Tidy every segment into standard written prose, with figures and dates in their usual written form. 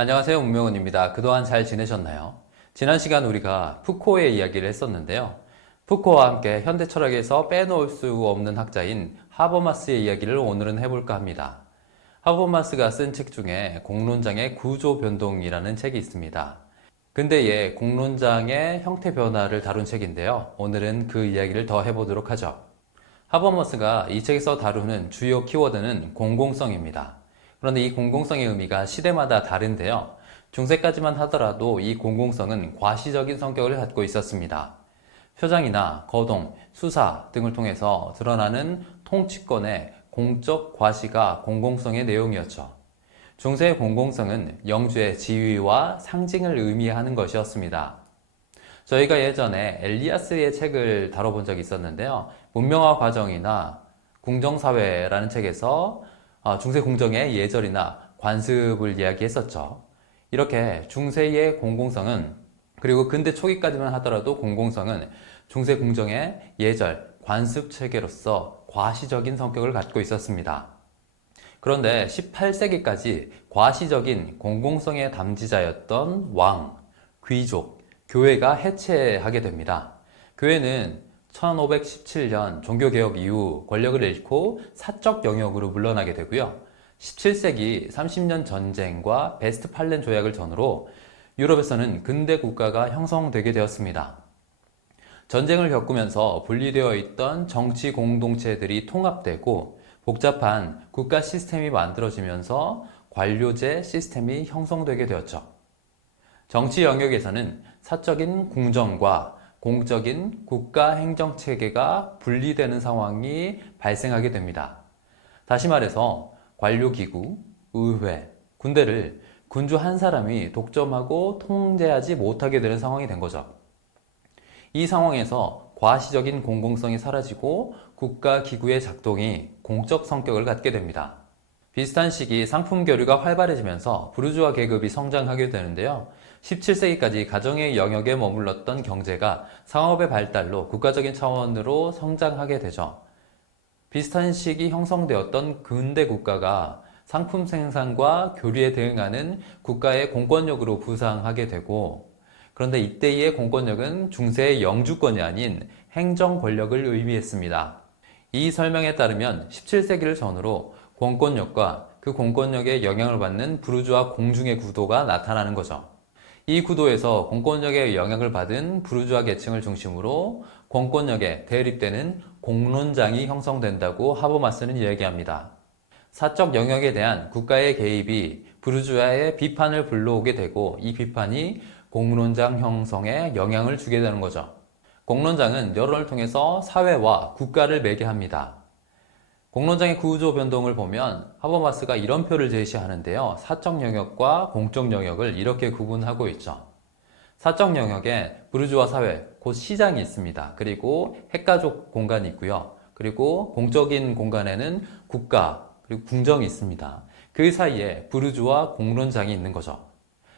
안녕하세요, 문명훈입니다. 그동안 잘 지내셨나요? 지난 시간 우리가 푸코의 이야기를 했었는데요. 푸코와 함께 현대 철학에서 빼놓을 수 없는 학자인 하버마스의 이야기를 오늘은 해볼까 합니다. 하버마스가 쓴 책 중에 공론장의 구조 변동이라는 책이 있습니다. 근대의 공론장의 형태 변화를 다룬 책인데요. 오늘은 그 이야기를 더 해보도록 하죠. 하버머스가 이 책에서 다루는 주요 키워드는 공공성입니다. 그런데 이 공공성의 의미가 시대마다 다른데요. 중세까지만 하더라도 이 공공성은 과시적인 성격을 갖고 있었습니다. 표장이나 거동, 수사 등을 통해서 드러나는 통치권의 공적 과시가 공공성의 내용이었죠. 중세의 공공성은 영주의 지위와 상징을 의미하는 것이었습니다. 저희가 예전에 엘리아스의 책을 다뤄본 적이 있었는데요. 문명화 과정이나 궁정사회라는 책에서 중세 궁정의 예절이나 관습을 이야기했었죠. 이렇게 중세의 공공성은, 그리고 근대 초기까지만 하더라도 공공성은 중세 궁정의 예절, 관습 체계로서 과시적인 성격을 갖고 있었습니다. 그런데 18세기까지 과시적인 공공성의 담지자였던 왕, 귀족, 교회가 해체하게 됩니다. 교회는 1517년 종교개혁 이후 권력을 잃고 사적 영역으로 물러나게 되고요. 17세기 30년 전쟁과 베스트팔렌 조약을 전후로 유럽에서는 근대 국가가 형성되게 되었습니다. 전쟁을 겪으면서 분리되어 있던 정치 공동체들이 통합되고 복잡한 국가 시스템이 만들어지면서 관료제 시스템이 형성되게 되었죠. 정치 영역에서는 사적인 궁정과 공적인 국가 행정 체계가 분리되는 상황이 발생하게 됩니다. 다시 말해서 관료기구, 의회, 군대를 군주 한 사람이 독점하고 통제하지 못하게 되는 상황이 된 거죠. 이 상황에서 과시적인 공공성이 사라지고 국가기구의 작동이 공적 성격을 갖게 됩니다. 비슷한 시기 상품 교류가 활발해지면서 부르주아 계급이 성장하게 되는데요. 17세기까지 가정의 영역에 머물렀던 경제가 상업의 발달로 국가적인 차원으로 성장하게 되죠. 비슷한 시기 형성되었던 근대 국가가 상품 생산과 교류에 대응하는 국가의 공권력으로 부상하게 되고, 그런데 이때의 공권력은 중세의 영주권이 아닌 행정 권력을 의미했습니다. 이 설명에 따르면 17세기를 전후로 공권력과 그 공권력에 영향을 받는 부르주아 공중의 구도가 나타나는 거죠. 이 구도에서 공권력에 영향을 받은 부르주아 계층을 중심으로 공권력에 대립되는 공론장이 형성된다고 하버마스는 이야기합니다. 사적 영역에 대한 국가의 개입이 부르주아의 비판을 불러오게 되고 이 비판이 공론장 형성에 영향을 주게 되는 거죠. 공론장은 여론을 통해서 사회와 국가를 매개합니다. 공론장의 구조 변동을 보면 하버마스가 이런 표를 제시하는데요. 사적 영역과 공적 영역을 이렇게 구분하고 있죠. 사적 영역에 부르주아 사회, 곧 시장이 있습니다. 그리고 핵가족 공간이 있고요. 그리고 공적인 공간에는 국가, 그리고 궁정이 있습니다. 그 사이에 부르주아 공론장이 있는 거죠.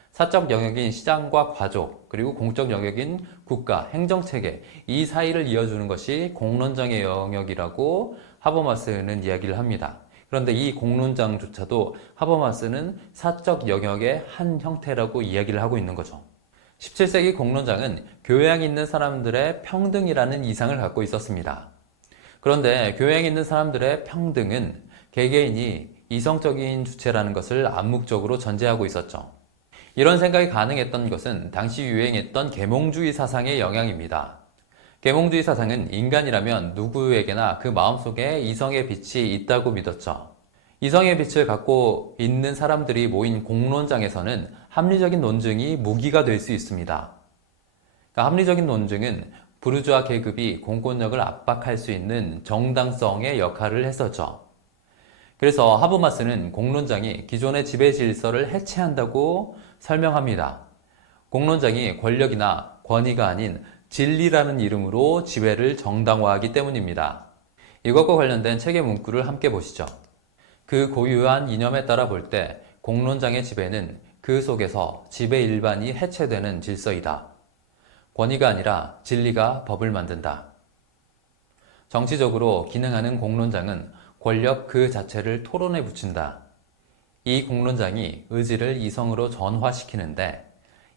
사적 영역인 시장과 과족, 그리고 공적 영역인 국가, 행정체계, 이 사이를 이어주는 것이 공론장의 영역이라고 하버마스는 이야기를 합니다. 그런데 이 공론장조차도 하버마스는 사적 영역의 한 형태라고 이야기를 하고 있는 거죠. 17세기 공론장은 교양 있는 사람들의 평등이라는 이상을 갖고 있었습니다. 그런데 교양 있는 사람들의 평등은 개개인이 이성적인 주체라는 것을 암묵적으로 전제하고 있었죠. 이런 생각이 가능했던 것은 당시 유행했던 계몽주의 사상의 영향입니다. 계몽주의 사상은 인간이라면 누구에게나 그 마음속에 이성의 빛이 있다고 믿었죠. 이성의 빛을 갖고 있는 사람들이 모인 공론장에서는 합리적인 논증이 무기가 될 수 있습니다. 그러니까 합리적인 논증은 부르주아 계급이 공권력을 압박할 수 있는 정당성의 역할을 했었죠. 그래서 하버마스는 공론장이 기존의 지배 질서를 해체한다고 설명합니다. 공론장이 권력이나 권위가 아닌 진리라는 이름으로 지배를 정당화하기 때문입니다. 이것과 관련된 책의 문구를 함께 보시죠. 그 고유한 이념에 따라 볼 때 공론장의 지배는 그 속에서 지배 일반이 해체되는 질서이다. 권위가 아니라 진리가 법을 만든다. 정치적으로 기능하는 공론장은 권력 그 자체를 토론에 붙인다. 이 공론장이 의지를 이성으로 전화시키는데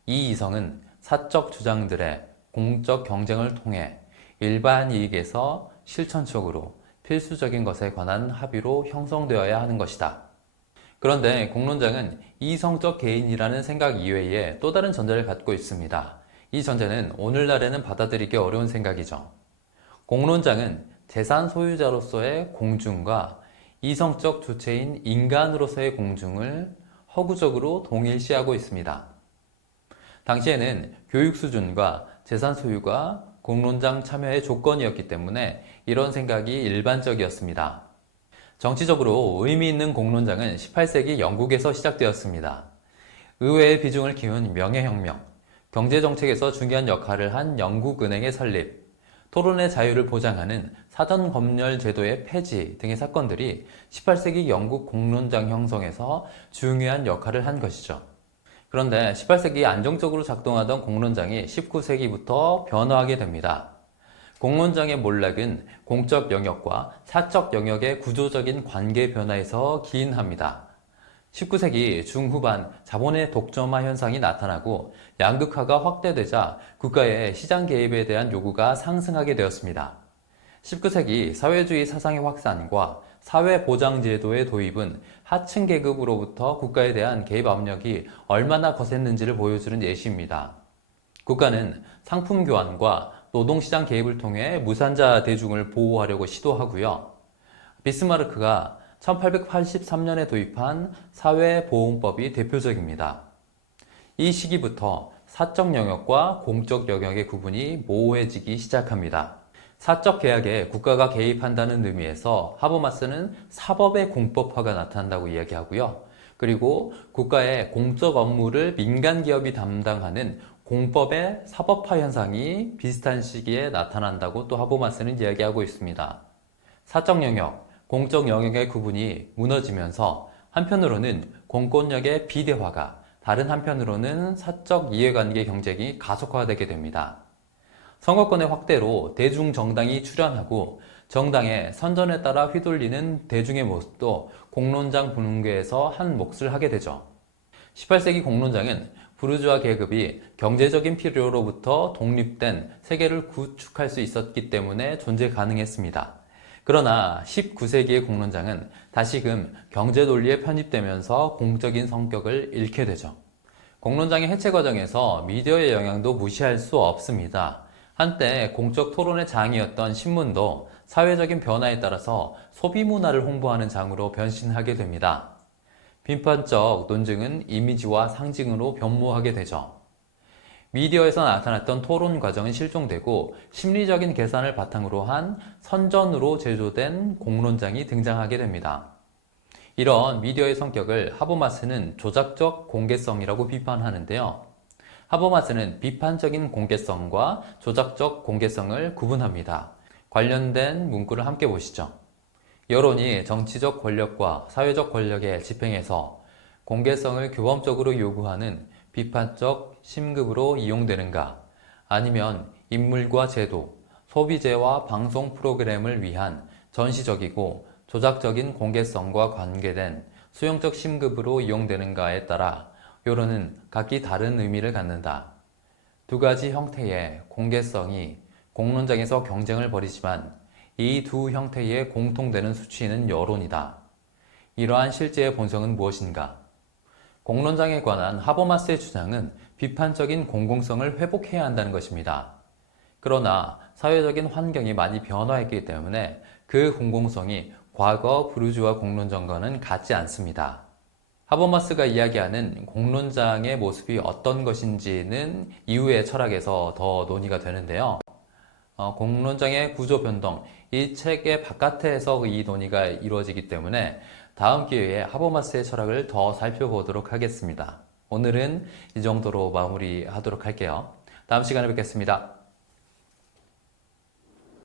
이 이성은 사적 주장들의 공적 경쟁을 통해 일반 이익에서 실천적으로 필수적인 것에 관한 합의로 형성되어야 하는 것이다. 그런데 공론장은 이성적 개인이라는 생각 이외에 또 다른 전제를 갖고 있습니다. 이 전제는 오늘날에는 받아들이기 어려운 생각이죠. 공론장은 재산 소유자로서의 공중과 이성적 주체인 인간으로서의 공중을 허구적으로 동일시하고 있습니다. 당시에는 교육 수준과 재산 소유가 공론장 참여의 조건이었기 때문에 이런 생각이 일반적이었습니다. 정치적으로 의미 있는 공론장은 18세기 영국에서 시작되었습니다. 의회의 비중을 키운 명예혁명, 경제정책에서 중요한 역할을 한 영국은행의 설립, 토론의 자유를 보장하는 사전검열 제도의 폐지 등의 사건들이 18세기 영국 공론장 형성에서 중요한 역할을 한 것이죠. 그런데 18세기 안정적으로 작동하던 공론장이 19세기부터 변화하게 됩니다. 공론장의 몰락은 공적 영역과 사적 영역의 구조적인 관계 변화에서 기인합니다. 19세기 중후반 자본의 독점화 현상이 나타나고 양극화가 확대되자 국가의 시장 개입에 대한 요구가 상승하게 되었습니다. 19세기 사회주의 사상의 확산과 사회보장제도의 도입은 하층 계급으로부터 국가에 대한 개입 압력이 얼마나 거셌는지를 보여주는 예시입니다. 국가는 상품 교환과 노동시장 개입을 통해 무산자 대중을 보호하려고 시도하고요. 비스마르크가 1883년에 도입한 사회보험법이 대표적입니다. 이 시기부터 사적 영역과 공적 영역의 구분이 모호해지기 시작합니다. 사적 계약에 국가가 개입한다는 의미에서 하버마스는 사법의 공법화가 나타난다고 이야기하고요. 그리고 국가의 공적 업무를 민간 기업이 담당하는 공법의 사법화 현상이 비슷한 시기에 나타난다고 또 하버마스는 이야기하고 있습니다. 사적 영역, 공적 영역의 구분이 무너지면서 한편으로는 공권력의 비대화가, 다른 한편으로는 사적 이해관계 경쟁이 가속화되게 됩니다. 선거권의 확대로 대중정당이 출현하고 정당의 선전에 따라 휘둘리는 대중의 모습도 공론장 붕괴에서 한 몫을 하게 되죠. 18세기 공론장은 부르주아 계급이 경제적인 필요로부터 독립된 세계를 구축할 수 있었기 때문에 존재 가능했습니다. 그러나 19세기의 공론장은 다시금 경제 논리에 편입되면서 공적인 성격을 잃게 되죠. 공론장의 해체 과정에서 미디어의 영향도 무시할 수 없습니다. 한때 공적 토론의 장이었던 신문도 사회적인 변화에 따라서 소비 문화를 홍보하는 장으로 변신하게 됩니다. 비판적 논증은 이미지와 상징으로 변모하게 되죠. 미디어에서 나타났던 토론 과정은 실종되고 심리적인 계산을 바탕으로 한 선전으로 제조된 공론장이 등장하게 됩니다. 이런 미디어의 성격을 하버마스는 조작적 공개성이라고 비판하는데요. 하버마스는 비판적인 공개성과 조작적 공개성을 구분합니다. 관련된 문구를 함께 보시죠. 여론이 정치적 권력과 사회적 권력의 집행에서 공개성을 규범적으로 요구하는 비판적 심급으로 이용되는가? 아니면 인물과 제도, 소비재와 방송 프로그램을 위한 전시적이고 조작적인 공개성과 관계된 수용적 심급으로 이용되는가에 따라 여론은 각기 다른 의미를 갖는다. 두 가지 형태의 공개성이 공론장에서 경쟁을 벌이지만 이 두 형태의 공통되는 수치는 여론이다. 이러한 실제의 본성은 무엇인가? 공론장에 관한 하버마스의 주장은 비판적인 공공성을 회복해야 한다는 것입니다. 그러나 사회적인 환경이 많이 변화했기 때문에 그 공공성이 과거 부르주아 공론장과는 같지 않습니다. 하버마스가 이야기하는 공론장의 모습이 어떤 것인지는 이후의 철학에서 더 논의가 되는데요. 공론장의 구조 변동, 이 책의 바깥에서 이 논의가 이루어지기 때문에 다음 기회에 하버마스의 철학을 더 살펴보도록 하겠습니다. 오늘은 이 정도로 마무리하도록 할게요. 다음 시간에 뵙겠습니다.